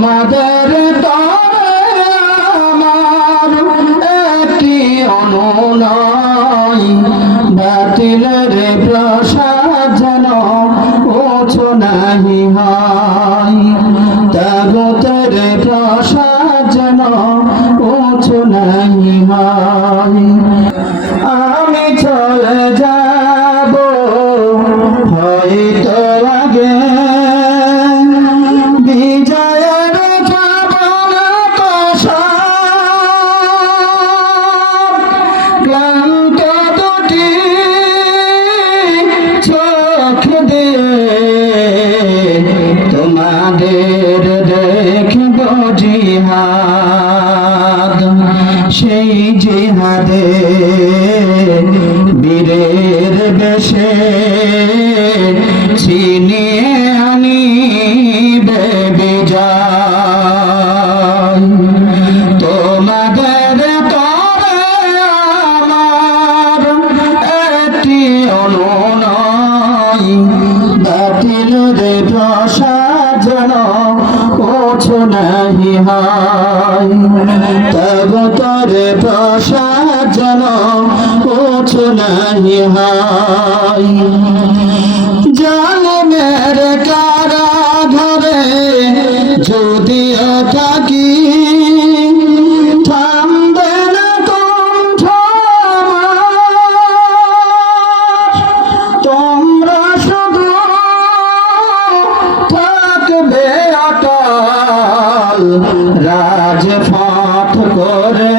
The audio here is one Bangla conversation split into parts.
তোমাদের তরে আমার একটি অনুনয় বাতিলের প্রসাদ যেন ওছো নাহি হয়। তাগতের প্রসাদ যেন ওছো নাহি জিহাদ সেই জিহাদে বীরের বেশে চিনিয়ে আনি বিজয় তোমাদের আমার একটি অনুনয় নাহি হয়। তব তরে প্রসাদ যেন ওছো নাহি হয়। জালিমের কারা ধরে যদিও থাকি রাজপথ করে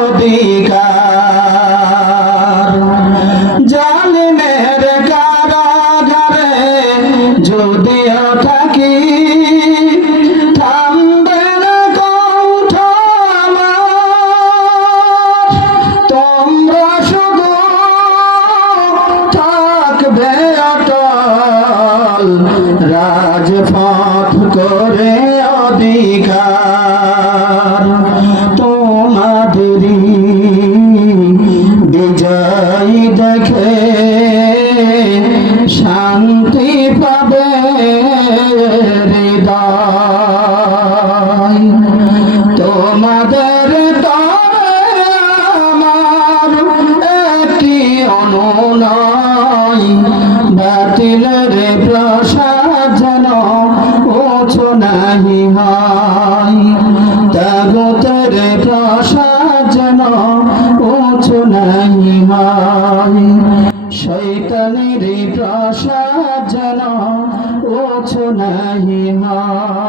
অধিকার। জালিমের কারাগারে যদিও থাকি থামবে না তোমরা শুধু থাকবে অটল। রাজপথ করে অধিকার। তোমাদেরই বিজয় দেখে শান্তি পাবে তোমাদের আমার একটি অনুনয় বাতিলের হয় তাগতের প্রসাদ যেন ওছো নাই। হয় শৈতানের প্রসাদ যেন ওছো নাই। আলাইকুম